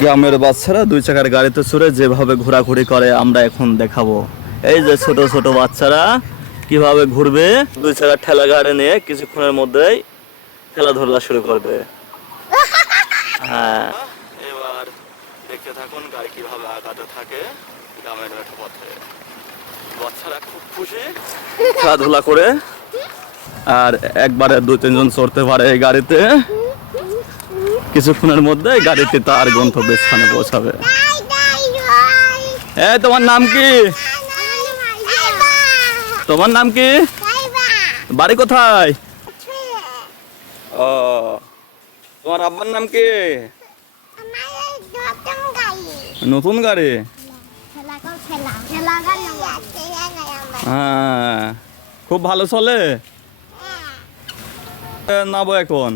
গ্রামের বাচ্চারা 2 চাকার গাড়িতে চড়ে যেভাবে ঘোরাঘুরি করে আমরা এখন দেখাবো। এই যে ছোট ছোট বাচ্চারা কিভাবে ঘুরবে 2 চাকার ঠেলা গাড়ি নিয়ে কিছুক্ষণের মধ্যেই খেলাধুলা শুরু করবে। হ্যাঁ, এবার দেখতে থাকুন গাড়ি কিভাবে আগাতে থাকে গ্রামের পথে। বাচ্চারা খুব খুশি খেলাধুলা করে, আর একবারে 2-3 জন চড়তে পারে এই গাড়িতে। কিছুক্ষণের মধ্যে গাড়িটি তার গন্তব্যস্থানে পৌঁছাবে। এই তোমার নাম কি? তোমার নাম কি? বাড়ি কোথায়? ও, তোমার আব্বার নাম কি? নতুন গাড়ি। হ্যাঁ, খুব ভালো চলে। নামবো এখন।